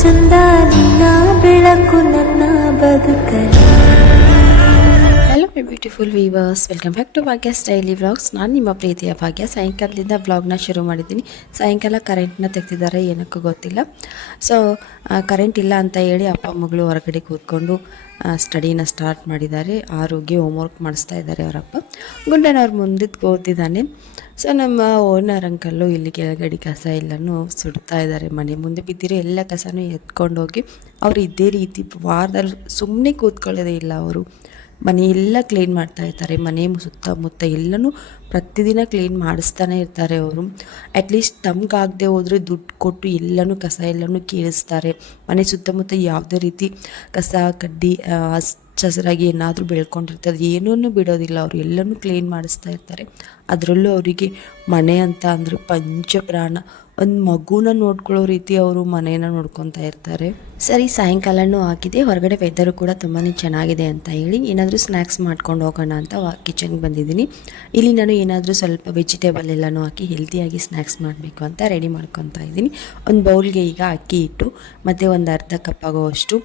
ಚಂದ ಬೆಳಕು ನನ್ನ ಬದುಕಲಿ hello beautiful viewers welcome back to Bhagya stylie vlogs ನಾನು ನಿಮ್ಮ ಪ್ರೀತಿಯ ಭಾಗ್ಯ. ಸಾಯಂಕಾಲದಿಂದ ವ್ಲಾಗ್ನ ಶುರು ಮಾಡಿದ್ದೀನಿ. ಸಾಯಂಕಾಲ ಕರೆಂಟ್ನ ತೆಗ್ದಿದ್ದಾರೆ, ಏನಕ್ಕೂ ಗೊತ್ತಿಲ್ಲ. ಸೊ ಕರೆಂಟ್ ಇಲ್ಲ ಅಂತ ಹೇಳಿ ಅಪ್ಪ ಮಗಳು ಹೊರಗಡೆ ಕೂತ್ಕೊಂಡು ಸ್ಟಡಿನ ಸ್ಟಾರ್ಟ್ ಮಾಡಿದ್ದಾರೆ. ಆರೋಗ್ಯ ಹೋಮ್ವರ್ಕ್ ಮಾಡಿಸ್ತಾ ಇದ್ದಾರೆ ಅವರಪ್ಪ. ಗುಂಡನವ್ರ ಮುಂದೆ ಓದಿದ್ದಾನೆ ಸೊ ನಮ್ಮ ಓನರ್ ಅಂಕಲ್ಲು ಇಲ್ಲಿ ಕೆಳಗಡೆ ಕಸ ಎಲ್ಲನೂ ಸುಡ್ತಾ ಇದ್ದಾರೆ ಮನೆ ಮುಂದೆ. ಬಿದ್ದಿರೋ ಎಲ್ಲ ಕಸನೂ ಎತ್ಕೊಂಡೋಗಿ ಅವರು ಇದೇ ರೀತಿ ವಾರದಲ್ಲಿ ಸುಮ್ಮನೆ ಕೂತ್ಕೊಳ್ಳೋದೇ ಇಲ್ಲ ಅವರು. ಮನೆ ಎಲ್ಲ ಕ್ಲೀನ್ ಮಾಡ್ತಾ ಇರ್ತಾರೆ, ಮನೆ ಸುತ್ತಮುತ್ತ ಎಲ್ಲನೂ ಪ್ರತಿದಿನ ಕ್ಲೀನ್ ಮಾಡಿಸ್ತಾನೆ ಇರ್ತಾರೆ ಅವರು. ಅಟ್ಲೀಸ್ಟ್ ತಮ್ಗಾಗದೆ ಹೋದರೆ ದುಡ್ಡು ಕೊಟ್ಟು ಎಲ್ಲನೂ ಕಸ ಎಲ್ಲನೂ ಕೀಳಿಸ್ತಾರೆ. ಮನೆ ಸುತ್ತಮುತ್ತ ಯಾವುದೇ ರೀತಿ ಕಸ, ಕಡ್ಡಿ ಚಸರಾಗಿ ಏನಾದರೂ ಬೆಳ್ಕೊಂಡಿರ್ತದೆ ಏನೂ ಬಿಡೋದಿಲ್ಲ. ಅವರು ಎಲ್ಲನೂ ಕ್ಲೀನ್ ಮಾಡಿಸ್ತಾ ಇರ್ತಾರೆ. ಅದರಲ್ಲೂ ಅವರಿಗೆ ಮನೆ ಅಂತ ಅಂದರೆ ಪಂಚಪ್ರಾಣ ಒಂದು ಮಗುನ ನೋಡ್ಕೊಳ್ಳೋ ರೀತಿ ಅವರು ಮನೇನ ನೋಡ್ಕೊತಾ ಇರ್ತಾರೆ. ಸರಿ ಸಾಯಂಕಾಲನೂ ಆಗಿದೆ. ಹೊರಗಡೆ ವೆದರು ಕೂಡ ತುಂಬಾ ಚೆನ್ನಾಗಿದೆ ಅಂತ ಹೇಳಿ ಏನಾದರೂ ಸ್ನ್ಯಾಕ್ಸ್ ಮಾಡ್ಕೊಂಡು ಹೋಗೋಣ ಅಂತ ಕಿಚನ್ಗೆ ಬಂದಿದ್ದೀನಿ. ಇಲ್ಲಿ ನಾನು ಏನಾದರೂ ಸ್ವಲ್ಪ ವೆಜಿಟೇಬಲ್ ಎಲ್ಲನೂ ಹಾಕಿ ಹೆಲ್ತಿಯಾಗಿ ಸ್ನ್ಯಾಕ್ಸ್ ಮಾಡಬೇಕು ಅಂತ ರೆಡಿ ಮಾಡ್ಕೊತಾ ಇದ್ದೀನಿ. ಒಂದು ಬೌಲ್ಗೆ ಈಗ ಅಕ್ಕಿ ಹಿಟ್ಟು ಮತ್ತು ಒಂದು ಅರ್ಧ ಕಪ್ ಅಷ್ಟು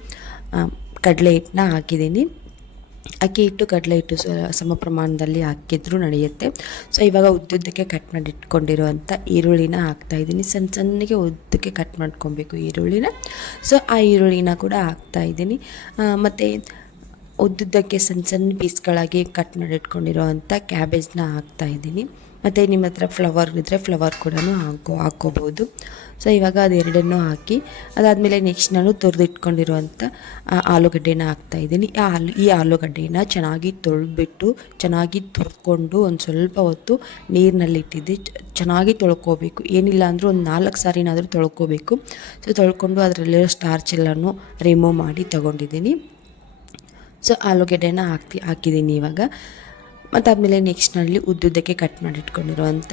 ಆ, ಕಡಲೆ ಹಿಟ್ಟನ್ನ ಹಾಕಿದ್ದೀನಿ. ಅಕ್ಕಿ ಹಿಟ್ಟು, ಕಡಲೆ ಹಿಟ್ಟು ಸಮ ಪ್ರಮಾಣದಲ್ಲಿ ಹಾಕಿದ್ರೂ ನಡೆಯುತ್ತೆ. ಸೊ ಇವಾಗ ಉದ್ದುದ್ದಕ್ಕೆ ಕಟ್ ಮಾಡಿ ಇಟ್ಕೊಂಡಿರುವಂಥ ಈರುಳ್ಳಿನ ಹಾಕ್ತಾ ಇದ್ದೀನಿ. ಸಣ್ಣ ಸಣ್ಣಗೆ ಉದ್ದಕ್ಕೆ ಕಟ್ ಮಾಡ್ಕೊಬೇಕು ಈರುಳ್ಳಿನ. ಸೊ ಆ ಈರುಳ್ಳಿನ ಕೂಡ ಹಾಕ್ತಾ ಇದ್ದೀನಿ. ಮತ್ತು ಉದ್ದುದ್ದಕ್ಕೆ ಸಣ್ಣ ಸಣ್ಣ ಪೀಸ್ಗಳಾಗಿ ಕಟ್ ಮಾಡಿ ಇಟ್ಕೊಂಡಿರೋ ಅಂಥ ಕ್ಯಾಬೇಜ್ನ ಹಾಕ್ತಾ ಇದ್ದೀನಿ. ಮತ್ತು ನಿಮ್ಮ ಹತ್ರ ಫ್ಲವರ್ ಇದ್ದರೆ ಫ್ಲವರ್ ಕೂಡ ಹಾಕೋ ಹಾಕ್ಕೋಬೋದು ಸೊ, ಇವಾಗ ಅದೆರಡನ್ನೂ ಹಾಕಿ, ಅದಾದಮೇಲೆ ನೆಕ್ಸ್ಟ್ ನಾನು ತುರಿದಿಟ್ಕೊಂಡಿರುವಂಥ ಆಲೂಗಡ್ಡೆನ ಹಾಕ್ತಾ ಇದ್ದೀನಿ. ಆಲು, ಈ ಆಲೂಗಡ್ಡೆನ ಚೆನ್ನಾಗಿ ತೊಳೆದ್ಬಿಟ್ಟು, ಚೆನ್ನಾಗಿ ತುರ್ಕೊಂಡು ಒಂದು ಸ್ವಲ್ಪ ಹೊತ್ತು ನೀರಿನಲ್ಲಿ ಇಟ್ಟಿದ್ದೆ. ಚೆನ್ನಾಗಿ ತೊಳ್ಕೊಬೇಕು. ಏನಿಲ್ಲ ಅಂದರೂ ಒಂದು ನಾಲ್ಕು ಸಾರಿನಾದರೂ ತೊಳ್ಕೊಬೇಕು. ಸೊ, ತೊಳ್ಕೊಂಡು ಅದರಲ್ಲಿರೋ ಸ್ಟಾರ್ಚ್ ಎಲ್ಲನೂ ರಿಮೂವ್ ಮಾಡಿ ತೊಗೊಂಡಿದ್ದೀನಿ. ಸೊ, ಆಲೂಗಡ್ಡೆನ ಹಾಕ್ತಿ, ಹಾಕಿದ್ದೀನಿ ಇವಾಗ. ಮತ್ತು ಆದಮೇಲೆ ನೆಕ್ಸ್ಟ್ನಲ್ಲಿ ಉದ್ದುದ್ದಕ್ಕೆ ಕಟ್ ಮಾಡಿ ಇಟ್ಕೊಂಡಿರುವಂಥ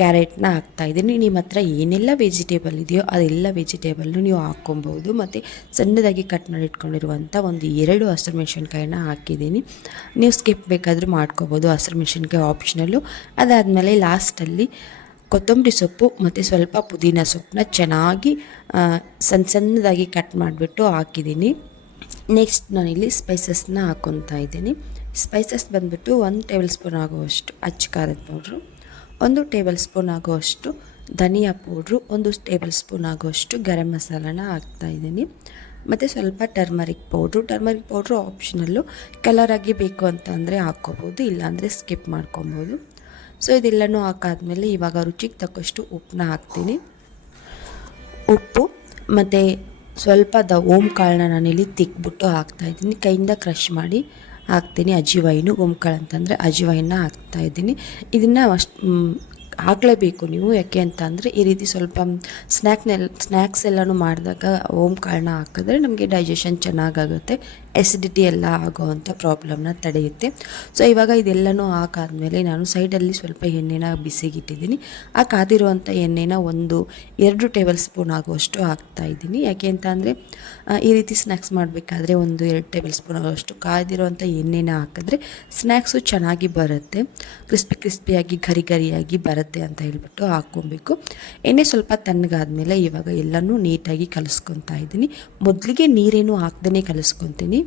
ಕ್ಯಾರೆಟ್ನ ಹಾಕ್ತಾ ಇದ್ದೀನಿ. ನಿಮ್ಮ ಹತ್ರ ಏನೆಲ್ಲ ವೆಜಿಟೇಬಲ್ ಇದೆಯೋ ಅದೆಲ್ಲ ವೆಜಿಟೇಬಲ್ನು ನೀವು ಹಾಕ್ಕೊಬೋದು. ಮತ್ತು ಸಣ್ಣದಾಗಿ ಕಟ್ ಮಾಡಿ ಇಟ್ಕೊಂಡಿರುವಂಥ ಒಂದು ಎರಡು ಹಸಿರು ಮೆಣಸಿನ್ಕಾಯಿನ ಹಾಕಿದ್ದೀನಿ. ನೀವು ಸ್ಕಿಪ್ ಬೇಕಾದರೂ ಮಾಡ್ಕೋಬೋದು ಹಸಿರು ಮೆಣಸಿನ್ಕಾಯಿ ಆಪ್ಷನಲ್ಲು. ಅದಾದಮೇಲೆ ಲಾಸ್ಟಲ್ಲಿ ಕೊತ್ತಂಬರಿ ಸೊಪ್ಪು ಮತ್ತು ಸ್ವಲ್ಪ ಪುದೀನ ಸೊಪ್ಪನ್ನ ಚೆನ್ನಾಗಿ ಸಣ್ಣ ಸಣ್ಣದಾಗಿ ಕಟ್ ಮಾಡಿಬಿಟ್ಟು ಹಾಕಿದ್ದೀನಿ. ನೆಕ್ಸ್ಟ್ ನಾನಿಲ್ಲಿ ಸ್ಪೈಸಸ್ನ ಹಾಕ್ಕೊತಾ ಇದ್ದೀನಿ. ಸ್ಪೈಸಸ್ ಬಂದುಬಿಟ್ಟು ಒಂದು ಟೇಬಲ್ ಸ್ಪೂನ್ ಆಗುವಷ್ಟು ಅಚ್ಚ ಖಾರದ ಪೌಡ್ರು. ಒಂದು ಟೇಬಲ್ ಸ್ಪೂನ್ ಆಗುವಷ್ಟು ಧನಿಯಾ ಪೌಡ್ರು, ಒಂದು ಟೇಬಲ್ ಸ್ಪೂನ್ ಆಗುವಷ್ಟು ಗರಂ ಮಸಾಲನ ಹಾಕ್ತಾ ಇದ್ದೀನಿ. ಮತ್ತು ಸ್ವಲ್ಪ turmeric powder. Turmeric powder optional ಕಲರಾಗಿ ಬೇಕು ಅಂತ ಅಂದರೆ ಹಾಕ್ಕೋಬೋದು ಇಲ್ಲಾಂದರೆ ಸ್ಕಿಪ್ ಮಾಡ್ಕೊಬೋದು. ಸೊ, ಇದೆಲ್ಲನೂ ಹಾಕಾದ್ಮೇಲೆ ಇವಾಗ ರುಚಿಗೆ ತಕ್ಕಷ್ಟು ಉಪ್ಪನ್ನ ಹಾಕ್ತೀನಿ. ಉಪ್ಪು, ಮತ್ತು ಸ್ವಲ್ಪ ದ ಓಮ್ ಕಾಳನ್ನ ನಾನಿಲ್ಲಿ ತಿಕ್ಬಿಟ್ಟು ಹಾಕ್ತಾಯಿದ್ದೀನಿ ಕೈಯಿಂದ ಕ್ರಷ್ ಮಾಡಿ ಹಾಕ್ತೀನಿ ಅಜಿವಾಯಿನು ಗುಮ್ಕಾಳು ಅಂತಂದರೆ ಹಾಕ್ತಾ ಹಾಕ್ತಾಯಿದ್ದೀನಿ ಇದನ್ನು ಅಷ್ಟು ಹಾಕಲೇಬೇಕು ನೀವು. ಯಾಕೆ ಅಂತ ಅಂದರೆ, ಈ ರೀತಿ ಸ್ವಲ್ಪ ಸ್ನ್ಯಾಕ್ನೆಲ್ಲ ಸ್ನ್ಯಾಕ್ಸ್ ಎಲ್ಲನೂ ಮಾಡಿದಾಗ ಓಮ್ ಕಾಳನ್ನ ಹಾಕಿದ್ರೆ ನಮಗೆ ಡೈಜೆಷನ್ ಚೆನ್ನಾಗಾಗುತ್ತೆ. ಎಸಿಡಿಟಿ ಎಲ್ಲ ಆಗೋವಂಥ ಪ್ರಾಬ್ಲಮ್ನ ತಡೆಯುತ್ತೆ. ಸೊ ಇವಾಗ ಇದೆಲ್ಲನೂ ಹಾಕಾದ್ಮೇಲೆ ನಾನು ಸೈಡಲ್ಲಿ ಸ್ವಲ್ಪ ಎಣ್ಣೆನ ಬಿಸಿಗಿಟ್ಟಿದ್ದೀನಿ. ಆ ಕಾದಿರುವಂಥ ಎಣ್ಣೆನ ಒಂದು ಎರಡು ಟೇಬಲ್ ಸ್ಪೂನ್ ಆಗುವಷ್ಟು ಹಾಕ್ತಾ ಇದ್ದೀನಿ. ಯಾಕೆ ಅಂತ ಅಂದರೆ ಈ ರೀತಿ ಸ್ನ್ಯಾಕ್ಸ್ ಮಾಡಬೇಕಾದ್ರೆ ಒಂದು ಎರಡು ಟೇಬಲ್ ಸ್ಪೂನ್ ಆಗುವಷ್ಟು ಕಾದಿರುವಂಥ ಎಣ್ಣೆನ ಹಾಕಿದ್ರೆ ಸ್ನ್ಯಾಕ್ಸು ಚೆನ್ನಾಗಿ ಬರುತ್ತೆ. ಕ್ರಿಸ್ಪಿ ಕ್ರಿಸ್ಪಿಯಾಗಿ ಗರಿ ಗರಿಯಾಗಿ ಬರುತ್ತೆ ಅಂತ ಹೇಳ್ಬಿಟ್ಟು ಹಾಕ್ಕೊಬೇಕು. ಎಣ್ಣೆ ಸ್ವಲ್ಪ ತಣ್ಣಗಾದ್ಮೇಲೆ ಇವಾಗ ಎಲ್ಲನೂ ನೀಟಾಗಿ ಕಲಿಸ್ಕೊತಾ ಇದ್ದೀನಿ. ಮೊದಲಿಗೆ ನೀರೇನು ಹಾಕ್ದೇ ಕಲಿಸ್ಕೊತೀನಿ.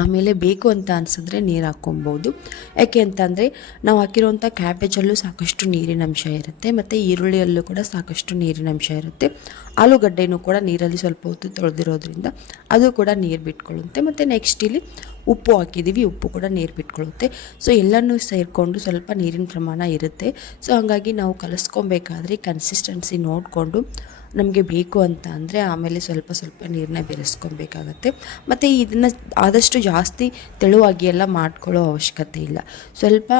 ಆಮೇಲೆ ಬೇಕು ಅಂತ ಅನ್ಸಿದ್ರೆ ನೀರು ಹಾಕ್ಕೊಬೋದು. ಯಾಕೆ ಅಂತಂದರೆ ನಾವು ಹಾಕಿರುವಂಥ ಕ್ಯಾಬೇಜಲ್ಲೂ ಸಾಕಷ್ಟು ನೀರಿನ ಅಂಶ ಇರುತ್ತೆ, ಮತ್ತು ಈರುಳ್ಳಿಯಲ್ಲೂ ಕೂಡ ಸಾಕಷ್ಟು ನೀರಿನ ಅಂಶ ಇರುತ್ತೆ. ಆಲೂಗಡ್ಡೆನೂ ಕೂಡ ನೀರಲ್ಲಿ ಸ್ವಲ್ಪ ಹೊತ್ತು ತೊಳೆದಿರೋದ್ರಿಂದ ಅದು ಕೂಡ ನೀರು ಬಿಟ್ಕೊಳ್ಳುತ್ತೆ. ಮತ್ತು ನೆಕ್ಸ್ಟ್ ಇಲ್ಲಿ ಉಪ್ಪು ಹಾಕಿದ್ದೀವಿ ಉಪ್ಪು ಕೂಡ ನೀರು ಬಿಟ್ಕೊಳ್ಳುತ್ತೆ. ಸೊ ಎಲ್ಲನೂ ಸೇರಿಕೊಂಡು ಸ್ವಲ್ಪ ನೀರಿನ ಪ್ರಮಾಣ ಇರುತ್ತೆ. ಸೊ ಹಾಗಾಗಿ ನಾವು ಕಲಿಸ್ಕೊಬೇಕಾದ್ರೆ ಕನ್ಸಿಸ್ಟೆನ್ಸಿ ನೋಡಿಕೊಂಡು ನಮಗೆ ಬೇಕು ಅಂತ ಅಂದರೆ ಆಮೇಲೆ ಸ್ವಲ್ಪ ಸ್ವಲ್ಪ ನೀರನ್ನ ಬೆರೆಸ್ಕೊಬೇಕಾಗತ್ತೆ. ಮತ್ತು ಇದನ್ನು ಆದಷ್ಟು ಜಾಸ್ತಿ ತೆಳುವಾಗಿ ಎಲ್ಲ ಮಾಡ್ಕೊಳ್ಳೋ ಅವಶ್ಯಕತೆ ಇಲ್ಲ. ಸ್ವಲ್ಪ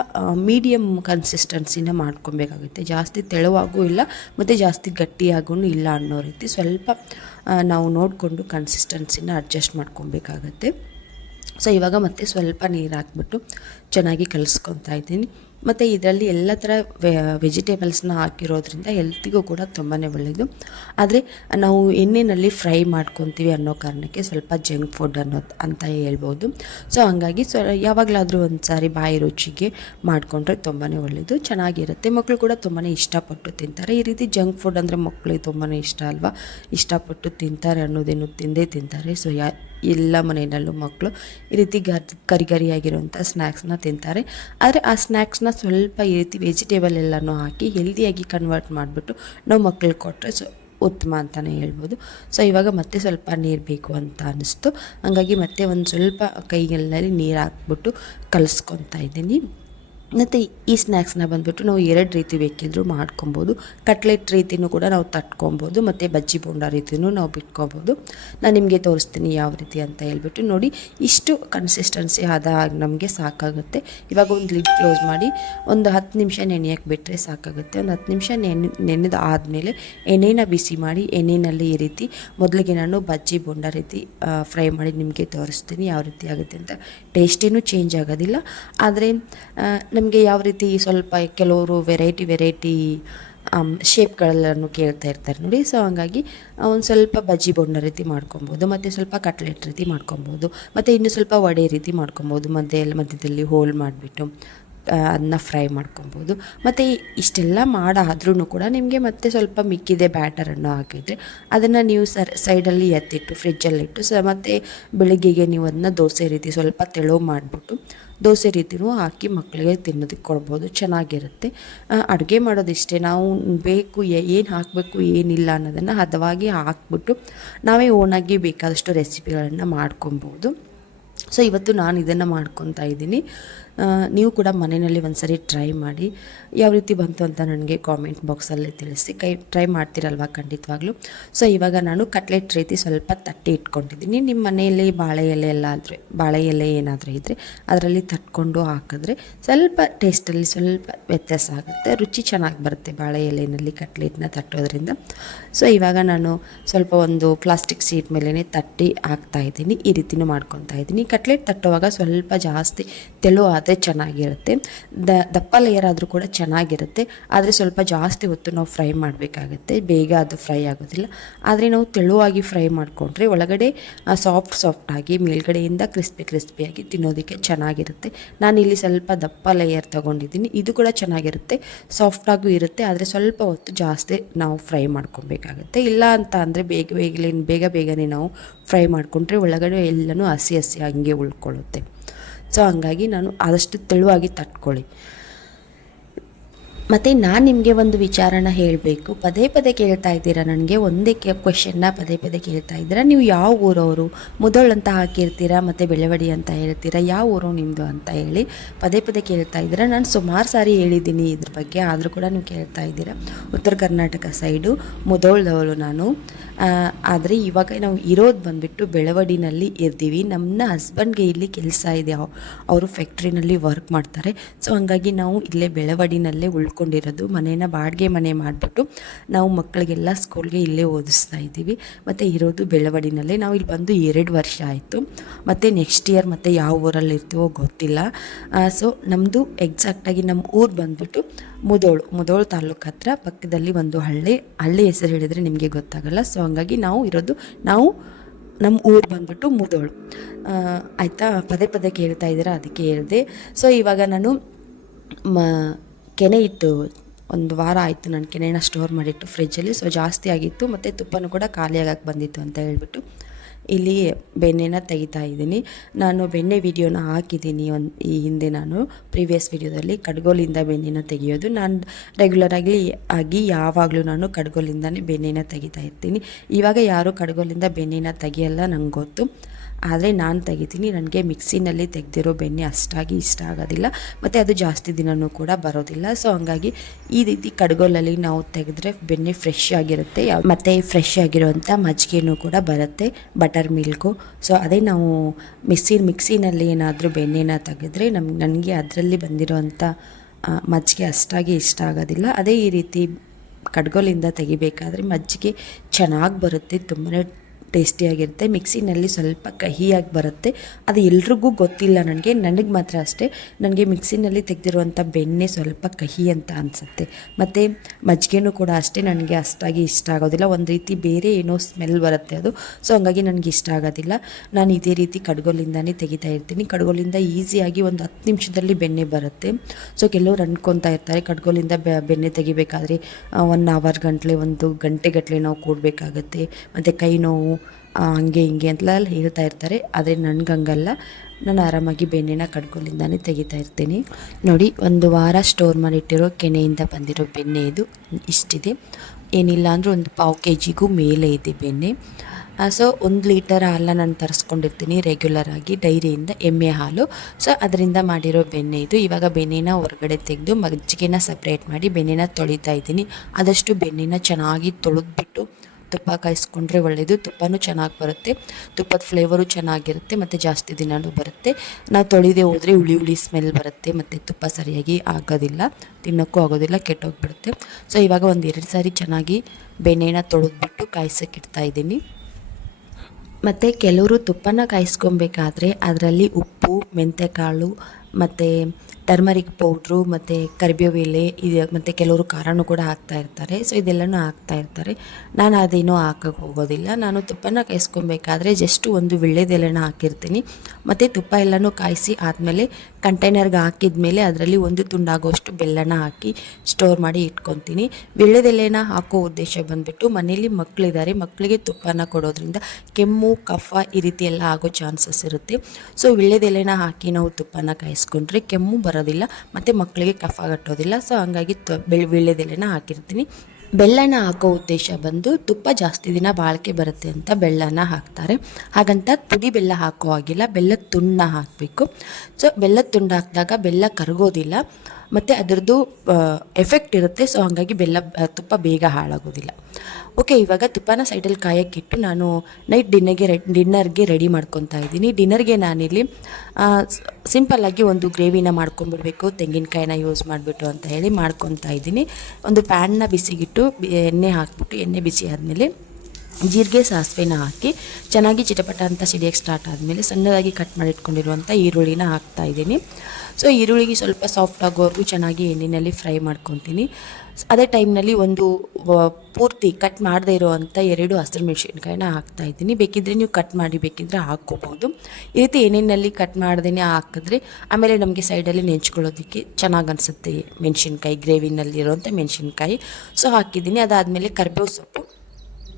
ಮೀಡಿಯಮ್ ಕನ್ಸಿಸ್ಟೆನ್ಸಿನ ಮಾಡ್ಕೊಬೇಕಾಗುತ್ತೆ. ಜಾಸ್ತಿ ತೆಳುವಾಗೂ ಇಲ್ಲ, ಮತ್ತು ಜಾಸ್ತಿ ಗಟ್ಟಿಯಾಗೂ ಇಲ್ಲ ಅನ್ನೋ ರೀತಿ ಸ್ವಲ್ಪ ನಾವು ನೋಡಿಕೊಂಡು ಕನ್ಸಿಸ್ಟೆನ್ಸಿನ ಅಡ್ಜಸ್ಟ್ ಮಾಡ್ಕೊಬೇಕಾಗತ್ತೆ. ಸೊ ಇವಾಗ ಮತ್ತೆ ಸ್ವಲ್ಪ ನೀರು ಹಾಕ್ಬಿಟ್ಟು ಚೆನ್ನಾಗಿ ಕಲಿಸ್ಕೊತಾ ಇದ್ದೀನಿ. ಮತ್ತು ಇದರಲ್ಲಿ ಎಲ್ಲ ಥರ ವೆಜಿಟೇಬಲ್ಸ್ನ ಹಾಕಿರೋದ್ರಿಂದ ಹೆಲ್ತಿಗೂ ಕೂಡ ತುಂಬಾ ಒಳ್ಳೆಯದು ಆದರೆ ನಾವು ಎಣ್ಣೆಯಲ್ಲಿ ಫ್ರೈ ಮಾಡ್ಕೊತೀವಿ ಅನ್ನೋ ಕಾರಣಕ್ಕೆ ಸ್ವಲ್ಪ ಜಂಕ್ ಫುಡ್ ಅನ್ನೋ ಅಂತ ಹೇಳ್ಬೋದು. ಸೊ ಹಂಗಾಗಿ ಸೊ, ಯಾವಾಗಲಾದರೂ ಒಂದು ಸಾರಿ ಬಾಯಿ ರುಚಿಗೆ ಮಾಡಿಕೊಂಡ್ರೆ ತುಂಬಾ ಒಳ್ಳೆಯದು ಚೆನ್ನಾಗಿರುತ್ತೆ. ಮಕ್ಕಳು ಕೂಡ ತುಂಬಾ ಇಷ್ಟಪಟ್ಟು ತಿಂತಾರೆ. ಈ ರೀತಿ ಜಂಕ್ ಫುಡ್ ಅಂದರೆ ಮಕ್ಕಳಿಗೆ ತುಂಬಾ ಇಷ್ಟ ಅಲ್ವಾ? ಇಷ್ಟಪಟ್ಟು ತಿಂತಾರೆ ಅನ್ನೋದೇನು ತಿಂದೇ ತಿಂತಾರೆ. ಸೊ ಯಾ ಎಲ್ಲ ಮನೆಯಲ್ಲೂ ಮಕ್ಕಳು ಈ ರೀತಿ ಗರ್ ಗರಿಯಾಗಿರುವಂಥ ಸ್ನ್ಯಾಕ್ಸ್ನ ತಿಂತಾರೆ. ಆದರೆ ಆ ಸ್ನ್ಯಾಕ್ಸ್ನ ಸ್ವಲ್ಪ ಈ ರೀತಿ ವೆಜಿಟೇಬಲ್ ಎಲ್ಲನೂ ಹಾಕಿ ಹೆಲ್ದಿಯಾಗಿ ಕನ್ವರ್ಟ್ ಮಾಡಿಬಿಟ್ಟು ನಾವು ಮಕ್ಕಳಿಗೆ ಕೊಟ್ಟರೆ ಸೊ ಉತ್ತಮ ಅಂತಲೇ ಹೇಳ್ಬೋದು. ಸೊ ಇವಾಗ ಮತ್ತೆ ಸ್ವಲ್ಪ ನೀರು ಬೇಕು ಅಂತ ಅನ್ನಿಸ್ತು ಹಾಗಾಗಿ ಮತ್ತೆ ಒಂದು ಸ್ವಲ್ಪ ಕೈಗಳಲ್ಲಿ ನೀರು ಹಾಕ್ಬಿಟ್ಟು ಕಲಿಸ್ಕೊತಾ ಇದ್ದೀನಿ. ಮತ್ತು ಈ ಸ್ನ್ಯಾಕ್ಸ್ನ ಬಂದುಬಿಟ್ಟು ನಾವು ಎರಡು ರೀತಿ ಬೇಕಿದ್ದರೂ ಮಾಡ್ಕೊಬೋದು. ಕಟ್ಲೆಟ್ ರೀತಿನೂ ಕೂಡ ನಾವು ತಟ್ಕೊಬೋದು, ಮತ್ತು ಬಜ್ಜಿ ಬೋಂಡ ರೀತಿಯೂ ನಾವು ಬಿಟ್ಕೊಬೋದು. ನಾನು ನಿಮಗೆ ತೋರಿಸ್ತೀನಿ ಯಾವ ರೀತಿ ಅಂತ ಹೇಳ್ಬಿಟ್ಟು ನೋಡಿ, ಇಷ್ಟು ಕನ್ಸಿಸ್ಟೆನ್ಸಿ ಆದ ನಮಗೆ ಸಾಕಾಗುತ್ತೆ. ಇವಾಗ ಒಂದು ಲಿಡ್ ಕ್ಲೋಸ್ ಮಾಡಿ, ಒಂದು ಹತ್ತು ನಿಮಿಷ ನೆನೆಯಕ್ಕೆ ಬಿಟ್ಟರೆ ಸಾಕಾಗುತ್ತೆ. ಒಂದು ಹತ್ತು ನಿಮಿಷ ನೆನೆ ನೆನೆದು ಆದಮೇಲೆ ಎಣ್ಣೆನ ಬಿಸಿ ಮಾಡಿ ಎಣ್ಣೆಯಲ್ಲಿ ಈ ರೀತಿ ಮೊದಲಿಗೆ ನಾನು ಬಜ್ಜಿ ಬೋಂಡ ರೀತಿ ಫ್ರೈ ಮಾಡಿ ನಿಮಗೆ ತೋರಿಸ್ತೀನಿ ಯಾವ ರೀತಿ ಆಗುತ್ತೆ ಅಂತ. ಟೇಸ್ಟಿನೂ ಚೇಂಜ್ ಆಗೋದಿಲ್ಲ. ಆದರೆ ನಮಗೆ ಯಾವ ರೀತಿ ಸ್ವಲ್ಪ ಕೆಲವರು ವೆರೈಟಿ ವೆರೈಟಿ ಶೇಪ್ಗಳೆಲ್ಲನೂ ಕೇಳ್ತಾ ಇರ್ತಾರೆ ನೋಡಿ. ಸೊ ಹಂಗಾಗಿ ಒಂದು ಸ್ವಲ್ಪ ಬಜ್ಜಿ ಬೊಂಡ ರೀತಿ ಮಾಡ್ಕೊಬೋದು, ಮತ್ತು ಸ್ವಲ್ಪ ಕಟ್ಲೆಟ್ ರೀತಿ ಮಾಡ್ಕೊಬೋದು, ಮತ್ತು ಇನ್ನು ಸ್ವಲ್ಪ ವಡೆ ರೀತಿ ಮಾಡ್ಕೊಬೋದು ಮಧ್ಯೆ ಮಧ್ಯದಲ್ಲಿ ಹೋಲ್ ಮಾಡಿಬಿಟ್ಟು ಅದನ್ನ ಫ್ರೈ ಮಾಡ್ಕೊಬೋದು. ಮತ್ತು ಇಷ್ಟೆಲ್ಲ ಮಾಡಾದ್ರೂ ಕೂಡ ನಿಮಗೆ ಮತ್ತೆ ಸ್ವಲ್ಪ ಮಿಕ್ಕಿದೆ ಬ್ಯಾಟರನ್ನು ಹಾಕಿದರೆ ಅದನ್ನು ನೀವು ಸರ್ ಸೈಡಲ್ಲಿ ಎತ್ತಿಟ್ಟು ಫ್ರಿಜ್ಜಲ್ಲಿಟ್ಟು ಸ, ಮತ್ತು ಬೆಳಿಗ್ಗೆಗೆ ನೀವು ಅದನ್ನ ದೋಸೆ ರೀತಿ ಸ್ವಲ್ಪ ತೆಳು ಮಾಡಿಬಿಟ್ಟು ದೋಸೆ ರೀತಿನೂ ಹಾಕಿ ಮಕ್ಕಳಿಗೆ ತಿನ್ನೋದಕ್ಕೆ ಕೊಡ್ಬೋದು, ಚೆನ್ನಾಗಿರುತ್ತೆ. ಅಡುಗೆ ಮಾಡೋದಿಷ್ಟೇ, ನಾವು ಬೇಕು ಏನು ಹಾಕಬೇಕು, ಏನಿಲ್ಲ ಅನ್ನೋದನ್ನು ಹದವಾಗಿ ಹಾಕ್ಬಿಟ್ಟು ನಾವೇ ಓನಾಗಿ ಬೇಕಾದಷ್ಟು ರೆಸಿಪಿಗಳನ್ನು ಮಾಡ್ಕೊಬೋದು. ಸೊ ಇವತ್ತು ನಾನು ಇದನ್ನು ಮಾಡ್ಕೊತಾ ಇದ್ದೀನಿ. ನೀವು ಕೂಡ ಮನೆಯಲ್ಲಿ ಒಂದು ಸರಿ ಟ್ರೈ ಮಾಡಿ ಯಾವ ರೀತಿ ಬಂತು ಅಂತ ನನಗೆ ಕಾಮೆಂಟ್ ಬಾಕ್ಸಲ್ಲಿ ತಿಳಿಸಿ. ಕೈ ಟ್ರೈ ಮಾಡ್ತೀರಲ್ವ ಖಂಡಿತವಾಗ್ಲೂ. ಸೊ ಇವಾಗ ನಾನು ಕಟ್ಲೆಟ್ ರೀತಿ ಸ್ವಲ್ಪ ತಟ್ಟಿ ಇಟ್ಕೊಂಡಿದ್ದೀನಿ. ನಿಮ್ಮ ಮನೆಯಲ್ಲಿ ಬಾಳೆ ಎಲೆ ಎಲ್ಲ ಆದರೆ, ಬಾಳೆ ಎಲೆ ಏನಾದರೂ ಇದ್ದರೆ ಅದರಲ್ಲಿ ತಟ್ಕೊಂಡು ಹಾಕಿದ್ರೆ ಸ್ವಲ್ಪ ಟೇಸ್ಟಲ್ಲಿ ಸ್ವಲ್ಪ ವ್ಯತ್ಯಾಸ ಆಗುತ್ತೆ. ರುಚಿ ಚೆನ್ನಾಗಿ ಬರುತ್ತೆ ಬಾಳೆ ಎಲೆಯಲ್ಲಿ ಕಟ್ಲೆಟ್ನ ತಟ್ಟೋದ್ರಿಂದ. ಸೊ ಇವಾಗ ನಾನು ಸ್ವಲ್ಪ ಒಂದು ಪ್ಲಾಸ್ಟಿಕ್ ಸೀಟ್ ಮೇಲೇ ತಟ್ಟಿ ಹಾಕ್ತಾ ಇದ್ದೀನಿ. ಈ ರೀತಿನೂ ಮಾಡ್ಕೊತಾ ಇದ್ದೀನಿ. ಕಟ್ಲೆಟ್ ತಟ್ಟುವಾಗ ಸ್ವಲ್ಪ ಜಾಸ್ತಿ ತೆಳು ಆದರೆ ಚೆನ್ನಾಗಿರುತ್ತೆ. ದ, ದಪ್ಪ ಲೇಯರ್ ಆದರೂ ಕೂಡ ಚೆನ್ನಾಗಿರುತ್ತೆ. ಆದರೆ ಸ್ವಲ್ಪ ಜಾಸ್ತಿ ಹೊತ್ತು ನಾವು ಫ್ರೈ ಮಾಡಬೇಕಾಗುತ್ತೆ. ಬೇಗ ಅದು ಫ್ರೈ ಆಗೋದಿಲ್ಲ. ಆದರೆ ನಾವು ತೆಳುವಾಗಿ ಫ್ರೈ ಮಾಡಿಕೊಂಡ್ರೆ ಒಳಗಡೆ ಸಾಫ್ಟ್ ಸಾಫ್ಟಾಗಿ ಮೇಲ್ಗಡೆಯಿಂದ ಕ್ರಿಸ್ಪಿ ಕ್ರಿಸ್ಪಿಯಾಗಿ ತಿನ್ನೋದಕ್ಕೆ ಚೆನ್ನಾಗಿರುತ್ತೆ. ನಾನು ಇಲ್ಲಿ ಸ್ವಲ್ಪ ದಪ್ಪ ಲೇಯರ್ ತೊಗೊಂಡಿದ್ದೀನಿ. ಇದು ಕೂಡ ಚೆನ್ನಾಗಿರುತ್ತೆ. ಸಾಫ್ಟಾಗೂ ಇರುತ್ತೆ. ಆದರೆ ಸ್ವಲ್ಪ ಹೊತ್ತು ಜಾಸ್ತಿ ನಾವು ಫ್ರೈ ಮಾಡ್ಕೊಬೇಕಾಗುತ್ತೆ. ಇಲ್ಲ ಅಂತ ಅಂದರೆ ಬೇಗ, ಬೇಗಲೇ, ಬೇಗ, ಬೇಗನೆ ನಾವು ಫ್ರೈ ಮಾಡಿಕೊಂಡ್ರೆ ಒಳಗಡೆ ಎಲ್ಲನೂ ಹಸಿ ಹಸಿ ಹಂಗೆ ಉಳ್ಕೊಳ್ಳುತ್ತೆ. ಸೊ ಹಂಗಾಗಿ ನಾನು ಆದಷ್ಟು ತೆಳುವಾಗಿ ತಟ್ಕೊಳ್ಳಿ. ಮತ್ತು ನಾನು ನಿಮಗೆ ಒಂದು ವಿಚಾರನ ಹೇಳಬೇಕು. ಪದೇ ಪದೇ ಕೇಳ್ತಾ ಇದ್ದೀರಾ ನನಗೆ? ಒಂದೇ ಕೆ ಕ್ವೆಶನ್ನ ಪದೇ ಪದೇ ಕೇಳ್ತಾ ಇದ್ದೀರಾ? ನೀವು ಯಾವ ಊರವರು? ಮುದೋಳ್ ಅಂತ ಹಾಕಿರ್ತೀರಾ? ಮತ್ತು ಬೆಳವಡಿ ಅಂತ ಹೇಳ್ತೀರಾ? ಯಾವ ಊರು ನಿಮ್ಮದು ಅಂತ ಹೇಳಿ ಪದೇ ಪದೇ ಕೇಳ್ತಾ ಇದ್ದೀರಾ? ನಾನು ಸುಮಾರು ಸಾರಿ ಹೇಳಿದ್ದೀನಿ ಇದ್ರ ಬಗ್ಗೆ, ಆದರೂ ಕೂಡ ನೀವು ಕೇಳ್ತಾ ಇದ್ದೀರಾ? ಉತ್ತರ ಕರ್ನಾಟಕ ಸೈಡು ಮುದೋಳ್ದವಳು ನಾನು. ಆದರೆ ಇವಾಗ ನಾವು ಇರೋದು ಬಂದುಬಿಟ್ಟು ಬೆಳವಡಿನಲ್ಲಿ ಇರ್ತೀವಿ. ನಮ್ಮ ಹಸ್ಬೆಂಡ್ಗೆ ಇಲ್ಲಿ ಕೆಲಸ ಇದೆ. ಅವರು ಫ್ಯಾಕ್ಟ್ರಿನಲ್ಲಿ ವರ್ಕ್ ಮಾಡ್ತಾರೆ. ಸೊ ಹಂಗಾಗಿ ನಾವು ಇಲ್ಲೇ ಬೆಳವಡಿನಲ್ಲೇ ಉಳ್ಕೊಂಡಿರೋದು ಮನೇನ ಬಾಡಿಗೆ ಮನೆ ಮಾಡಿಬಿಟ್ಟು ನಾವು ಮಕ್ಕಳಿಗೆಲ್ಲ ಸ್ಕೂಲ್ಗೆ ಇಲ್ಲೇ ಓದಿಸ್ತಾ ಇದ್ದೀವಿ. ಮತ್ತು ಇರೋದು ಬೆಳವಡಿನಲ್ಲೇ. ನಾವು ಇಲ್ಲಿ ಬಂದು ಎರಡು ವರ್ಷ ಆಯಿತು. ಮತ್ತು ನೆಕ್ಸ್ಟ್ ಇಯರ್ ಮತ್ತು ಯಾವ ಊರಲ್ಲಿ ಇರ್ತೀವೋ ಗೊತ್ತಿಲ್ಲ. ಸೊ ನಮ್ಮದು ಎಕ್ಸಾಕ್ಟಾಗಿ ನಮ್ಮ ಊರು ಬಂದುಬಿಟ್ಟು ಮುದೋಳು ಮುದೋಳು ತಾಲೂಕು ಹತ್ರ ಪಕ್ಕದಲ್ಲಿ ಒಂದು ಹಳ್ಳಿ. ಹಳ್ಳಿ ಹೆಸರು ಹೇಳಿದರೆ ನಿಮಗೆ ಗೊತ್ತಾಗಲ್ಲ. ಸೊ ಹಂಗಾಗಿ ನಾವು ಇರೋದು, ನಾವು ನಮ್ಮ ಊರು ಬಂದ್ಬಿಟ್ಟು ಮುದೋಳು. ಆಯಿತಾ? ಪದೇ ಪದೇ ಕೇಳ್ತಾ ಇದ್ದೀರಾ? ಅದಕ್ಕೆ ಹೇಳಿದೆ. ಸೊ ಇವಾಗ ನಾನು ಮ ಕೆನೆ ಇತ್ತು. ಒಂದು ವಾರ ಆಯಿತು ನಾನು ಕೆನೆನ ಸ್ಟೋರ್ ಮಾಡಿಟ್ಟು ಫ್ರಿಜ್ಜಲ್ಲಿ ಸೊ ಜಾಸ್ತಿ ಆಗಿತ್ತು. ಮತ್ತು ತುಪ್ಪನೂ ಕೂಡ ಖಾಲಿಯಾಗಕ್ಕೆ ಬಂದಿತ್ತು ಅಂತ ಹೇಳ್ಬಿಟ್ಟು. ಇಲ್ಲಿ ಬೆಣ್ಣೆನ ತೆಗಿತಾ ಇದ್ದೀನಿ. ನಾನು ಬೆಣ್ಣೆ ವಿಡಿಯೋನ ಹಾಕಿದ್ದೀನಿ ಒಂದು ಈ ಹಿಂದೆ ನಾನು ಪ್ರೀವಿಯಸ್ ವಿಡಿಯೋದಲ್ಲಿ ಕಡ್ಗೋಲಿಂದ ಬೆಣ್ಣೆನ ತೆಗೆಯೋದು. ನಾನು ರೆಗ್ಯುಲರಾಗಿ ಆಗಿ ಯಾವಾಗಲೂ ನಾನು ಕಡ್ಗೋಲಿಂದನೇ ಬೆಣ್ಣೆನ ತೆಗಿತಾ ಇರ್ತೀನಿ. ಇವಾಗ ಯಾರು ಕಡ್ಗೋಲಿಂದ ಬೆಣ್ಣೆನ ತೆಗಿಯಲ್ಲ ನಂಗೆ ಗೊತ್ತು. ಆದರೆ ನಾನು ತೆಗಿತೀನಿ. ನನಗೆ ಮಿಕ್ಸಿನಲ್ಲಿ ತೆಗೆದಿರೋ ಬೆಣ್ಣೆ ಅಷ್ಟಾಗಿ ಇಷ್ಟ ಆಗೋದಿಲ್ಲ. ಮತ್ತು ಅದು ಜಾಸ್ತಿ ದಿನವೂ ಕೂಡ ಬರೋದಿಲ್ಲ. ಸೊ ಹಂಗಾಗಿ ಈ ರೀತಿ ಕಡ್ಗೋಲಲ್ಲಿ ನಾವು ತೆಗೆದ್ರೆ ಬೆಣ್ಣೆ ಫ್ರೆಶ್ ಆಗಿರುತ್ತೆ. ಮತ್ತು ಫ್ರೆಶ್ ಆಗಿರೋವಂಥ ಮಜ್ಜಿಗೆನೂ ಕೂಡ ಬರುತ್ತೆ. Butter milk. ಸೊ, ಅದೇ ನಾವು ಮಿಕ್ಸಿ, ಮಿಕ್ಸಿನಲ್ಲಿ ಏನಾದರೂ ಬೆಣ್ಣೆನ ತೆಗೆದ್ರೆ ನಮ್ಗೆ ನನಗೆ ಅದರಲ್ಲಿ ಬಂದಿರೋವಂಥ ಮಜ್ಜಿಗೆ ಅಷ್ಟಾಗಿ ಇಷ್ಟ ಆಗೋದಿಲ್ಲ. ಅದೇ ಈ ರೀತಿ ಕಡ್ಗೋಲಿಂದ ತೆಗಿಬೇಕಾದ್ರೆ ಮಜ್ಜಿಗೆ ಚೆನ್ನಾಗಿ ಬರುತ್ತೆ. ತುಂಬಾ ಟೇಸ್ಟಿಯಾಗಿರುತ್ತೆ. ಮಿಕ್ಸಿನಲ್ಲಿ ಸ್ವಲ್ಪ ಕಹಿಯಾಗಿ ಬರುತ್ತೆ. ಅದು ಎಲ್ರಿಗೂ ಗೊತ್ತಿಲ್ಲ ನನಗೆ. ನನಗೆ ಮಾತ್ರ ಅಷ್ಟೇ. ನನಗೆ ಮಿಕ್ಸಿನಲ್ಲಿ ತೆಗೆದಿರುವಂಥ ಬೆಣ್ಣೆ ಸ್ವಲ್ಪ ಕಹಿ ಅಂತ ಅನಿಸುತ್ತೆ. ಮತ್ತು ಮಜ್ಜಿಗೆನೂ ಕೂಡ ಅಷ್ಟೇ ನನಗೆ ಅಷ್ಟಾಗಿ ಇಷ್ಟ ಆಗೋದಿಲ್ಲ. ಒಂದು ರೀತಿ ಬೇರೆ ಏನೋ ಸ್ಮೆಲ್ ಬರುತ್ತೆ ಅದು. ಸೊ ಹಂಗಾಗಿ ನನಗೆ ಇಷ್ಟ ಆಗೋದಿಲ್ಲ. ನಾನು ಇದೇ ರೀತಿ ಕಡ್ಗೋಲಿಂದನೇ ತೆಗಿತಾ ಇರ್ತೀನಿ. ಕಡ್ಗೋಲಿಂದ ಈಸಿಯಾಗಿ ಒಂದು ಹತ್ತು ನಿಮಿಷದಲ್ಲಿ ಬೆಣ್ಣೆ ಬರುತ್ತೆ. ಸೊ ಕೆಲವರು ಅಂದ್ಕೊತಾ ಇರ್ತಾರೆ, ಕಡ್ಗೋಲಿಂದ ಬೆಣ್ಣೆ ತೆಗಿಬೇಕಾದ್ರೆ ಒನ್ ಅವರ್ ಗಂಟಲೆ, ಒಂದು ಗಂಟೆಗಟ್ಟಲೆ ನಾವು ಕೂಡಬೇಕಾಗತ್ತೆ. ಮತ್ತು ಕೈ ನೋವು ಹಂಗೆ ಹಿಂಗೆ ಅಂತಲೇ ಹೇಳ್ತಾ ಇರ್ತಾರೆ. ಆದರೆ ನನಗಂಗಲ್ಲ. ನಾನು ಆರಾಮಾಗಿ ಬೆಣ್ಣೆನ ಕಡ್ಗೋಲಿಂದಾನೇ ತೆಗಿತಾ ಇರ್ತೀನಿ. ನೋಡಿ, ಒಂದು ವಾರ ಸ್ಟೋರ್ ಮಾಡಿಟ್ಟಿರೋ ಕೆನೆಯಿಂದ ಬಂದಿರೋ ಬೆಣ್ಣೆ ಇದು. ಇಷ್ಟಿದೆ. ಏನಿಲ್ಲ ಅಂದರೂ ಒಂದು ಪಾವು ಕೆ ಜಿಗೂ ಮೇಲೆ ಇದೆ ಬೆಣ್ಣೆ. ಸೊ ಒಂದು ಲೀಟರ್ ಹಾಲನ್ನ ನಾನು ತರಿಸ್ಕೊಂಡಿರ್ತೀನಿ ರೆಗ್ಯುಲರ್ ಆಗಿ ಡೈರಿಯಿಂದ ಎಮ್ಮೆ ಹಾಲು. ಸೊ ಅದರಿಂದ ಮಾಡಿರೋ ಬೆಣ್ಣೆ ಇದು. ಇವಾಗ ಬೆಣ್ಣೆನ ಹೊರಗಡೆ ತೆಗೆದು ಮಜ್ಜಿಗೆನ ಸಪ್ರೇಟ್ ಮಾಡಿ ಬೆಣ್ಣೆನ ತೊಳಿತಾ ಇದ್ದೀನಿ. ಆದಷ್ಟು ಬೆಣ್ಣೆನ ಚೆನ್ನಾಗಿ ತೊಳೆದ್ಬಿಟ್ಟು ತುಪ್ಪ ಕಾಯಿಸ್ಕೊಂಡ್ರೆ ಒಳ್ಳೆಯದು ತುಪ್ಪನೂ ಚೆನ್ನಾಗಿ ಬರುತ್ತೆ. ತುಪ್ಪದ ಫ್ಲೇವರು ಚೆನ್ನಾಗಿರುತ್ತೆ ಮತ್ತು ಜಾಸ್ತಿ ದಿನವೂ ಬರುತ್ತೆ. ನಾವು ತೊಳಿದೆ ಹೋದರೆ ಹುಳಿ ಹುಳಿ ಸ್ಮೆಲ್ ಬರುತ್ತೆ ಮತ್ತು ತುಪ್ಪ ಸರಿಯಾಗಿ ಆಗೋದಿಲ್ಲ. ತಿನ್ನೋಕ್ಕೂ ಆಗೋದಿಲ್ಲ, ಕೆಟ್ಟೋಗ್ಬಿಡುತ್ತೆ. ಸೊ ಇವಾಗ ಒಂದು ಎರಡು ಸಾರಿ ಚೆನ್ನಾಗಿ ಬೆಣ್ಣೆನ ತೊಳೆದ್ಬಿಟ್ಟು ಕಾಯ್ಸಕ್ಕೆ ಇಡ್ತಾ ಇದ್ದೀನಿ. ಮತ್ತು ಕೆಲವರು ತುಪ್ಪನ ಕಾಯಿಸ್ಕೊಬೇಕಾದ್ರೆ ಅದರಲ್ಲಿ ಉಪ್ಪು, ಮೆಂತೆಕಾಳು, ಮತ್ತು ಟರ್ಮರಿಕ್ ಪೌಡ್ರು ಮತ್ತು ಕರಿಬೇವು ಎಲೆ ಇದು ಮತ್ತು ಕೆಲವರು ಖಾರನೂ ಕೂಡ ಹಾಕ್ತಾ ಇರ್ತಾರೆ. ಸೊ ಇದೆಲ್ಲನೂ ಹಾಕ್ತಾ ಇರ್ತಾರೆ. ನಾನು ಅದೇನೂ ಹಾಕಕ್ಕೆ ಹೋಗೋದಿಲ್ಲ. ನಾನು ತುಪ್ಪನ ಕಾಯಿಸ್ಕೊಬೇಕಾದ್ರೆ ಜಸ್ಟ್ ಒಂದು ವಿಳ್ಳೆದೆಲೆನ ಹಾಕಿರ್ತೀನಿ. ಮತ್ತು ತುಪ್ಪ ಎಲ್ಲನೂ ಕಾಯಿಸಿ ಆದಮೇಲೆ ಕಂಟೈನರ್ಗೆ ಹಾಕಿದ ಮೇಲೆ ಅದರಲ್ಲಿ ಒಂದು ತುಂಡಾಗುವಷ್ಟು ಬೆಲ್ಲನ ಹಾಕಿ ಸ್ಟೋರ್ ಮಾಡಿ ಇಟ್ಕೊತೀನಿ ವಿಳ್ಳೆದೆಲೆನ ಹಾಕೋ ಉದ್ದೇಶ ಬಂದುಬಿಟ್ಟು ಮನೇಲಿ ಮಕ್ಕಳಿದ್ದಾರೆ ಮಕ್ಕಳಿಗೆ ತುಪ್ಪನ ಕೊಡೋದ್ರಿಂದ ಕೆಮ್ಮು, ಕಫ ಈ ರೀತಿ ಎಲ್ಲ ಆಗೋ ಚಾನ್ಸಸ್ ಇರುತ್ತೆ. ಸೊ ವಿಳ್ಳೆದೆಲೆನ ಹಾಕಿ ನಾವು ತುಪ್ಪನ ಕಾಯಿಸ್ಕೊಂಡ್ರೆ ಕೆಮ್ಮು ಬರೋದಿಲ್ಲ, ಮತ್ತು ಮಕ್ಕಳಿಗೆ ಕಫ ಕಟ್ಟೋದಿಲ್ಲ. ಸೊ, ಹಂಗಾಗಿ ತ ಬೆಳ್ ವಿಳ್ಳೆದೆಲೆನ ಹಾಕಿರ್ತೀನಿ. ಬೆಲ್ಲನ ಹಾಕೋ ಉದ್ದೇಶ ಬಂದು ತುಪ್ಪ ಜಾಸ್ತಿ ದಿನ ಬಾಳಿಕೆ ಬರುತ್ತೆ ಅಂತ ಬೆಲ್ಲನ ಹಾಕ್ತಾರೆ. ಹಾಗಂತ ಪುಡಿ ಬೆಲ್ಲ ಹಾಕೋ ಹಾಗಿಲ್ಲ ಬೆಲ್ಲದ ತುಂಡನ್ನ ಹಾಕಬೇಕು. ಸೊ ಬೆಲ್ಲದ ತುಂಡು ಹಾಕಿದಾಗ ಬೆಲ್ಲ ಕರಗೋದಿಲ್ಲ. ಮತ್ತು ಅದರದ್ದು ಎಫೆಕ್ಟ್ ಇರುತ್ತೆ. ಸೊ ಹಾಗಾಗಿ ಬೆಲ್ಲ ತುಪ್ಪ ಬೇಗ ಹಾಳಾಗೋದಿಲ್ಲ. ಓಕೆ ಇವಾಗ ತುಪ್ಪನ ಸೈಡಲ್ಲಿ ಕಾಯಕ್ಕಿಟ್ಟು ನಾನು ನೈಟ್ ಡಿನ್ನರ್ಗೆ ರೆ ಡಿನ್ನರ್ಗೆ ರೆಡಿ ಮಾಡ್ಕೊತಾ ಇದ್ದೀನಿ. ಡಿನ್ನರ್ಗೆ ನಾನಿಲ್ಲಿ ಸಿಂಪಲ್ಲಾಗಿ ಒಂದು ಗ್ರೇವಿನ ಮಾಡ್ಕೊಂಬಿಡ್ಬೇಕು ತೆಂಗಿನಕಾಯಿನ ಯೂಸ್ ಮಾಡಿಬಿಟ್ಟು ಅಂತ ಹೇಳಿ ಮಾಡ್ಕೊತಾ ಇದ್ದೀನಿ. ಒಂದು ಪ್ಯಾನ್ನ ಬಿಸಿಗಿಟ್ಟು, ಎಣ್ಣೆ ಹಾಕಿಬಿಟ್ಟು, ಎಣ್ಣೆ ಬಿಸಿ ಆದಮೇಲೆ ಜೀರಿಗೆ ಸಾಸಿವೆನ ಹಾಕಿ ಚೆನ್ನಾಗಿ ಚಿಟಪಟ ಅಂತ ಸಿಡಿಯೋಕ್ಕೆ ಸ್ಟಾರ್ಟ್ ಆದಮೇಲೆ ಸಣ್ಣದಾಗಿ ಕಟ್ ಮಾಡಿ ಇಟ್ಕೊಂಡಿರುವಂಥ ಈರುಳ್ಳಿನ ಹಾಕ್ತಾ ಇದ್ದೀನಿ. ಸೊ ಈರುಳ್ಳಿಗೆ ಸ್ವಲ್ಪ ಸಾಫ್ಟ್ ಆಗೋವರೆಗೂ ಚೆನ್ನಾಗಿ ಎಣ್ಣೆಯಲ್ಲಿ ಫ್ರೈ ಮಾಡ್ಕೊತೀನಿ. ಅದೇ ಟೈಮ್ನಲ್ಲಿ ಒಂದು ಪೂರ್ತಿ ಕಟ್ ಮಾಡದೇ ಇರೋವಂಥ ಎರಡು ಹಸಿರು ಮೆಣಸಿನ್ಕಾಯಿನ ಹಾಕ್ತಾ ಇದ್ದೀನಿ. ಬೇಕಿದ್ದರೆ ನೀವು ಕಟ್ ಮಾಡಿ, ಬೇಕಿದ್ರೆ ಹಾಕ್ಕೋಬೋದು. ಈ ರೀತಿ ಎಣ್ಣೆಯಲ್ಲಿ ಕಟ್ ಮಾಡ್ದೇ ಹಾಕಿದ್ರೆ ಆಮೇಲೆ ನಮಗೆ ಸೈಡಲ್ಲಿ ನೆಂಚ್ಕೊಳ್ಳೋದಕ್ಕೆ ಚೆನ್ನಾಗಿ ಅನಿಸುತ್ತೆ. ಮೆಣಸಿನ್ಕಾಯಿ ಗ್ರೇವಿನಲ್ಲಿರುವಂಥ ಮೆಣಸಿನ್ಕಾಯಿ. ಸೊ ಹಾಕಿದ್ದೀನಿ. ಅದಾದಮೇಲೆ ಕರಿಬೇವು ಸೊಪ್ಪು.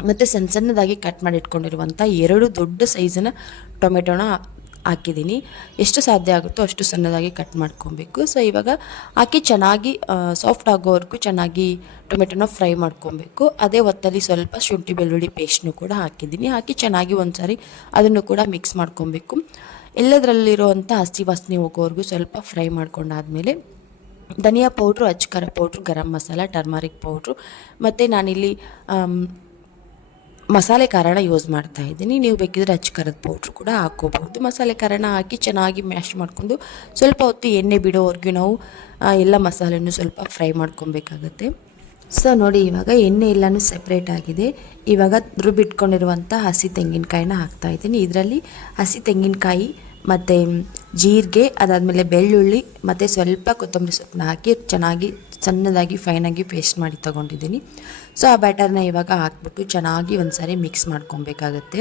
ಮತ್ತು ಸಣ್ಣ ಸಣ್ಣದಾಗಿ ಕಟ್ ಮಾಡಿ ಇಟ್ಕೊಂಡಿರುವಂಥ ಎರಡು ದೊಡ್ಡ ಸೈಜಿನ ಟೊಮೆಟೊನ ಹಾಕಿದ್ದೀನಿ. ಎಷ್ಟು ಸಾಧ್ಯ ಆಗುತ್ತೋ ಅಷ್ಟು ಸಣ್ಣದಾಗಿ ಕಟ್ ಮಾಡ್ಕೊಬೇಕು. ಸೊ ಇವಾಗ ಹಾಕಿ ಚೆನ್ನಾಗಿ ಸಾಫ್ಟ್ ಆಗೋವರೆಗೂ ಚೆನ್ನಾಗಿ ಟೊಮೆಟೊನ ಫ್ರೈ ಮಾಡ್ಕೊಬೇಕು. ಅದೇ ಹೊತ್ತಲ್ಲಿ ಸ್ವಲ್ಪ ಶುಂಠಿ ಬೆಳ್ಳುಳ್ಳಿ ಪೇಸ್ಟ್ನು ಕೂಡ ಹಾಕಿದ್ದೀನಿ. ಹಾಕಿ ಚೆನ್ನಾಗಿ ಒಂದು ಸಾರಿ ಅದನ್ನು ಕೂಡ ಮಿಕ್ಸ್ ಮಾಡ್ಕೊಬೇಕು. ಎಲ್ಲದರಲ್ಲಿರುವಂಥ ಹಸಿ ವಾಸನೆ ಹೋಗೋವರೆಗೂ ಸ್ವಲ್ಪ ಫ್ರೈ ಮಾಡ್ಕೊಂಡಾದ್ಮೇಲೆ ಧನಿಯಾ powder ಅಚ್ಚಕರ powder garam masala turmeric powder ಮತ್ತು ನಾನಿಲ್ಲಿ ಮಸಾಲೆ ಖಾರನ ಯೂಸ್ ಮಾಡ್ತಾ ಇದ್ದೀನಿ. ನೀವು ಬೇಕಿದ್ರೆ ಅಚ್ಚ ಖಾರದ ಪೌಡ್ರು ಕೂಡ ಹಾಕ್ಕೋಬಹುದು. ಮಸಾಲೆ ಖಾರನ ಹಾಕಿ ಚೆನ್ನಾಗಿ ಮ್ಯಾಶ್ ಮಾಡಿಕೊಂಡು ಸ್ವಲ್ಪ ಹೊತ್ತು ಎಣ್ಣೆ ಬಿಡೋವರೆಗೂ ನಾವು ಎಲ್ಲ ಮಸಾಲೆನೂ ಸ್ವಲ್ಪ ಫ್ರೈ ಮಾಡ್ಕೊಬೇಕಾಗತ್ತೆ. ಸೊ ನೋಡಿ ಇವಾಗ ಎಣ್ಣೆ ಎಲ್ಲನೂ ಸೆಪ್ರೇಟ್ ಆಗಿದೆ. ಇವಾಗ ರುಬ್ಬಿಟ್ಕೊಂಡಿರುವಂಥ ಹಸಿ ತೆಂಗಿನಕಾಯಿನ ಹಾಕ್ತಾ ಇದ್ದೀನಿ. ಇದರಲ್ಲಿ ಹಸಿ ತೆಂಗಿನಕಾಯಿ ಮತ್ತು ಜೀರಿಗೆ, ಅದಾದಮೇಲೆ ಬೆಳ್ಳುಳ್ಳಿ, ಮತ್ತು ಸ್ವಲ್ಪ ಕೊತ್ತಂಬರಿ ಸೊಪ್ಪನ್ನ ಹಾಕಿ ಚೆನ್ನಾಗಿ ಸಣ್ಣದಾಗಿ ಫೈನಾಗಿ ಪೇಸ್ಟ್ ಮಾಡಿ ತೊಗೊಂಡಿದ್ದೀನಿ. ಸೊ ಆ ಬ್ಯಾಟರ್ನ ಇವಾಗ ಹಾಕ್ಬಿಟ್ಟು ಚೆನ್ನಾಗಿ ಒಂದು ಸಾರಿ ಮಿಕ್ಸ್ ಮಾಡ್ಕೊಬೇಕಾಗತ್ತೆ.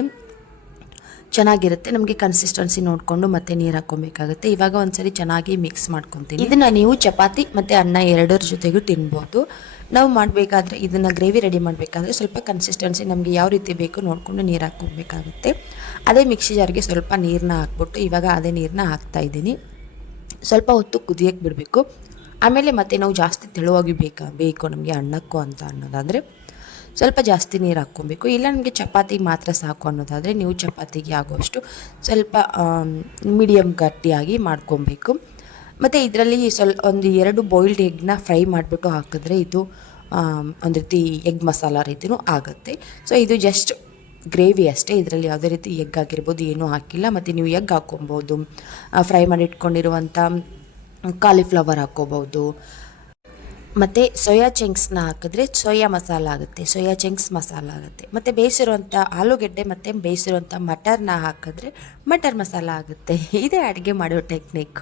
ಚೆನ್ನಾಗಿರುತ್ತೆ, ನಮಗೆ ಕನ್ಸಿಸ್ಟೆನ್ಸಿ ನೋಡಿಕೊಂಡು ಮತ್ತೆ ನೀರು ಹಾಕ್ಕೊಬೇಕಾಗುತ್ತೆ. ಇವಾಗ ಒಂದ್ಸರಿ ಚೆನ್ನಾಗಿ ಮಿಕ್ಸ್ ಮಾಡ್ಕೊತೀನಿ. ಇದನ್ನು ನೀವು ಚಪಾತಿ ಮತ್ತು ಅನ್ನ ಎರಡರ ಜೊತೆಗೂ ತಿನ್ಬೋದು. ನಾವು ಮಾಡಬೇಕಾದ್ರೆ, ಇದನ್ನು ಗ್ರೇವಿ ರೆಡಿ ಮಾಡಬೇಕಾದ್ರೆ ಸ್ವಲ್ಪ ಕನ್ಸಿಸ್ಟೆನ್ಸಿ ನಮಗೆ ಯಾವ ರೀತಿ ಬೇಕು ನೋಡಿಕೊಂಡು ನೀರು ಹಾಕ್ಕೊಬೇಕಾಗುತ್ತೆ. ಅದೇ ಮಿಕ್ಸಿ ಜಾರ್ಗೆ ಸ್ವಲ್ಪ ನೀರನ್ನ ಹಾಕ್ಬಿಟ್ಟು ಇವಾಗ ಅದೇ ನೀರನ್ನ ಹಾಕ್ತಾ ಇದ್ದೀನಿ. ಸ್ವಲ್ಪ ಹೊತ್ತು ಕುದಿಯಕ್ಕೆ ಬಿಡಬೇಕು. ಆಮೇಲೆ ಮತ್ತೆ ನಾವು ಜಾಸ್ತಿ ತೆಳುವಾಗಿ ಬೇಕಾ, ಬೇಕು ನಮಗೆ ಅನ್ನಕ್ಕೂ ಅಂತ ಅನ್ನೋದಾದರೆ ಸ್ವಲ್ಪ ಜಾಸ್ತಿ ನೀರು ಹಾಕ್ಕೊಬೇಕು. ಇಲ್ಲ ನಮಗೆ ಚಪಾತಿಗೆ ಮಾತ್ರ ಸಾಕು ಅನ್ನೋದಾದರೆ ನೀವು ಚಪಾತಿಗೆ ಆಗೋಷ್ಟು ಸ್ವಲ್ಪ ಮೀಡಿಯಮ್ ಗಟ್ಟಿಯಾಗಿ ಮಾಡ್ಕೊಬೇಕು. ಮತ್ತು ಇದರಲ್ಲಿ ಸ್ವಲ್ಪ ಒಂದು ಎರಡು ಬಾಯ್ಲ್ಡ್ ಎಗ್ನ ಫ್ರೈ ಮಾಡಿಬಿಟ್ಟು ಹಾಕಿದ್ರೆ ಇದು ಒಂದು ರೀತಿ ಎಗ್ ಮಸಾಲ ರೀತಿಯೂ ಆಗುತ್ತೆ. ಸೊ ಇದು ಜಸ್ಟ್ ಗ್ರೇವಿ ಅಷ್ಟೇ, ಇದರಲ್ಲಿ ಯಾವುದೇ ರೀತಿ ಎಗ್ ಆಗಿರ್ಬೋದು, ಏನೂ ಹಾಕಿಲ್ಲ. ಮತ್ತು ನೀವು ಎಗ್ ಹಾಕ್ಕೊಬೋದು ಫ್ರೈ ಮಾಡಿ ಇಟ್ಕೊಂಡಿರುವಂಥ ಕಾಲಿಫ್ಲವರ್ ಹಾಕ್ಕೋಬೋದು. ಮತ್ತು ಸೋಯಾ ಚಂಕ್ಸ್ನ ಹಾಕಿದ್ರೆ ಸೋಯಾ ಮಸಾಲ ಆಗುತ್ತೆ ಸೋಯಾ ಚಂಕ್ಸ್ ಮಸಾಲ ಆಗುತ್ತೆ. ಮತ್ತು ಬೇಯಿಸಿರುವಂಥ ಆಲೂಗೆಡ್ಡೆ ಮತ್ತು ಬೇಯಿಸಿರುವಂಥ ಮಟರ್ನ ಹಾಕಿದ್ರೆ ಮಟರ್ ಮಸಾಲ ಆಗುತ್ತೆ. ಇದೇ ಅಡುಗೆ ಮಾಡೋ ಟೆಕ್ನಿಕ್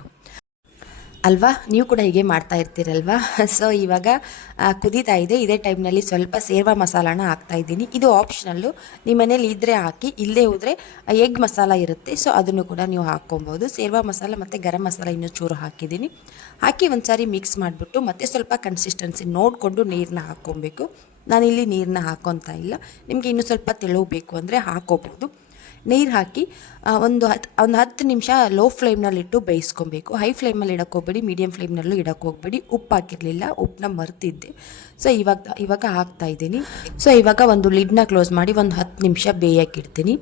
ಅಲ್ವಾ? ನೀವು ಕೂಡ ಹೀಗೆ ಮಾಡ್ತಾ ಇರ್ತೀರಲ್ವಾ? ಸೊ ಇವಾಗ ಕುದೀತಾ ಇದೆ. ಇದೇ ಟೈಮ್ನಲ್ಲಿ ಸ್ವಲ್ಪ ಸೇರ್ವ ಮಸಾಲಾನ ಹಾಕ್ತಾ ಇದ್ದೀನಿ. ಇದು ಆಪ್ಷನಲ್ಲು. ನಿಮ್ಮ ಮನೇಲಿ ಇದ್ದರೆ ಹಾಕಿ ಇಲ್ಲೇ ಹೋದರೆ ಎಗ್ ಮಸಾಲ ಇರುತ್ತೆ. ಸೊ ಅದನ್ನು ಕೂಡ ನೀವು ಹಾಕ್ಕೊಬೋದು. ಸೇರ್ವ ಮಸಾಲ ಮತ್ತು ಗರಂ ಮಸಾಲ ಇನ್ನೂ ಚೂರು ಹಾಕಿದ್ದೀನಿ. ಹಾಕಿ ಒಂದು ಸಾರಿ ಮಿಕ್ಸ್ ಮಾಡಿಬಿಟ್ಟು ಮತ್ತೆ ಸ್ವಲ್ಪ ಕನ್ಸಿಸ್ಟೆನ್ಸಿ ನೋಡಿಕೊಂಡು ನೀರನ್ನ ಹಾಕ್ಕೊಬೇಕು. ನಾನಿಲ್ಲಿ ನೀರನ್ನ ಹಾಕ್ಕೊತಾ ಇಲ್ಲ. ನಿಮಗೆ ಇನ್ನೂ ಸ್ವಲ್ಪ ತೆಳುವು ಬೇಕು ಅಂದರೆ ಹಾಕ್ಕೋಬೋದು. ನೀರು ಹಾಕಿ ಒಂದು ಹತ್ತು ಒಂದು ಹತ್ತು ನಿಮಿಷ ಲೋ ಫ್ಲೇಮ್ನಲ್ಲಿಟ್ಟು ಬೇಯಿಸ್ಕೊಬೇಕು. ಹೈ ಫ್ಲೇಮಲ್ಲಿ ಇಡಕ್ಕೆ ಹೋಗ್ಬೇಡಿ ಮೀಡಿಯಮ್ ಫ್ಲೇಮ್ನಲ್ಲೂ ಇಡಕ್ಕೆ ಹೋಗ್ಬೇಡಿ. ಉಪ್ಪು ಹಾಕಿರಲಿಲ್ಲ, ಉಪ್ಪನ್ನ ಮರ್ತಿದ್ದೆ. ಸೊ ಇವಾಗ ಇವಾಗ ಹಾಕ್ತಾ ಇದ್ದೀನಿ. ಸೊ ಇವಾಗ ಒಂದು ಲಿಡ್ನ ಕ್ಲೋಸ್ ಮಾಡಿ ಒಂದು ಹತ್ತು ನಿಮಿಷ ಬೇಯಕ್ಕಿಡ್ತೀನಿ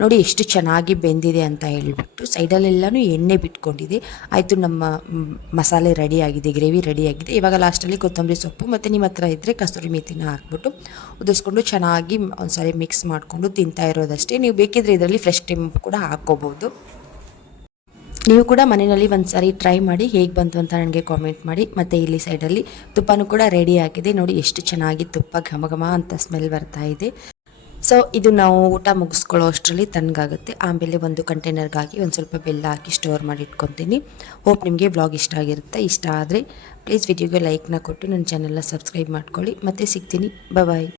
ನೋಡಿ ಎಷ್ಟು ಚೆನ್ನಾಗಿ ಬೆಂದಿದೆ ಅಂತ ಹೇಳ್ಬಿಟ್ಟು ಸೈಡಲ್ಲೆಲ್ಲನೂ ಎಣ್ಣೆ ಬಿಟ್ಕೊಂಡಿದೆ. ಆಯಿತು, ನಮ್ಮ ಮಸಾಲೆ ರೆಡಿ ಆಗಿದೆ ಗ್ರೇವಿ ರೆಡಿ ಆಗಿದೆ. ಇವಾಗ ಲಾಸ್ಟಲ್ಲಿ ಕೊತ್ತಂಬರಿ ಸೊಪ್ಪು ಮತ್ತು ನಿಮ್ಮ ಹತ್ರ ಇದ್ದರೆ ಕಸ್ತೂರಿ ಮೇಥಿನ ಹಾಕ್ಬಿಟ್ಟು ಉದಿಸ್ಕೊಂಡು ಚೆನ್ನಾಗಿ ಒಂದ್ಸರಿ ಮಿಕ್ಸ್ ಮಾಡಿಕೊಂಡು ತಿಂತಾ ಇರೋದಷ್ಟೇ. ನೀವು ಬೇಕಿದ್ರೆ ಇದರಲ್ಲಿ ಫ್ರೆಶ್ ಟೈಮ್ ಕೂಡ ಹಾಕ್ಕೋಬೋದು. ನೀವು ಕೂಡ ಮನೆಯಲ್ಲಿ ಒಂದು ಸಾರಿ ಟ್ರೈ ಮಾಡಿ ಹೇಗೆ ಬಂತು ಅಂತ ನನಗೆ ಕಾಮೆಂಟ್ ಮಾಡಿ. ಮತ್ತು ಇಲ್ಲಿ ಸೈಡಲ್ಲಿ ತುಪ್ಪನೂ ಕೂಡ ರೆಡಿ ಆಗಿದೆ. ನೋಡಿ ಎಷ್ಟು ಚೆನ್ನಾಗಿ ತುಪ್ಪ ಘಮ ಘಮ ಅಂತ ಸ್ಮೆಲ್ ಬರ್ತಾ ಇದೆ. ಸೊ ಇದು ನಾವು ಊಟ ಮುಗಿಸ್ಕೊಳ್ಳೋ ಅಷ್ಟರಲ್ಲಿ ತಣ್ಣಗಾಗುತ್ತೆ. ಆಮೇಲೆ ಒಂದು ಕಂಟೈನರ್ಗಾಗಿ ಒಂದು ಸ್ವಲ್ಪ ಬೆಲ್ಲ ಹಾಕಿ ಸ್ಟೋರ್ ಮಾಡಿ ಇಟ್ಕೊತೀನಿ. ಹೋಪ್ ನಿಮಗೆ ಬ್ಲಾಗ್ ಇಷ್ಟ ಆಗಿರುತ್ತೆ. ಇಷ್ಟ ಆದರೆ ಪ್ಲೀಸ್ ವಿಡಿಯೋಗೆ ಲೈಕ್ನ ಕೊಟ್ಟು ನನ್ನ ಚಾನೆಲ್ನ ಸಬ್ಸ್ಕ್ರೈಬ್ ಮಾಡ್ಕೊಳ್ಳಿ. ಮತ್ತೆ ಸಿಗ್ತೀನಿ. ಬಾಯ್